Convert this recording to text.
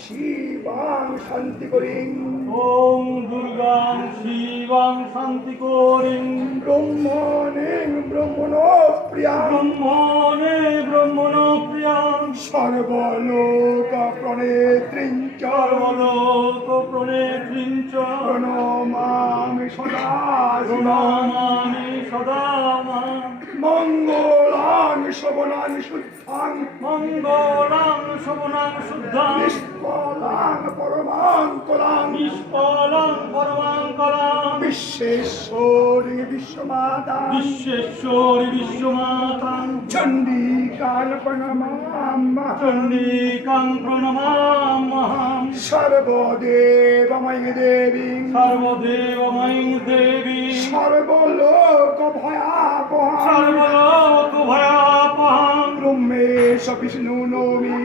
শিবাং শান্তি করিং ওম দুর্গাং শিবাং শান্তি করিং ব্রহ্মণেং ব্রহ্মণ প্রিয়াং ব্রহ্মণে ব্রহ্মণ প্রিয়াং সর্বলোক প্রণেত্রিং চ সর্বলোক প্রণেত্রিঞ্চ প্রণমামি সদা প্রণমামি সদা মাং মঙ্গলাং শোভনাং শুদ্ধাং মঙ্গলাং শোভনাং শুদ্ধাং নিষ্ফলাং পরমাং কলাং নিষ্ফলাং পরমাঙ্কলাং বিশ্বেশ্বরী বিশ্বমাতা বিশ্বেশ্বরী বিশ্বমাতাং চণ্ডিকাং প্রণমাম্যহং চণ্ডিকাং প্রণমাম্যহং সর্বদেবময়ী দেবী সর্বদেবময়ী দেবী সর্বলোক ভয়াবহং সর্বলোক ভয়াপহং ব্রহ্মেশ বিষ্ণু নমি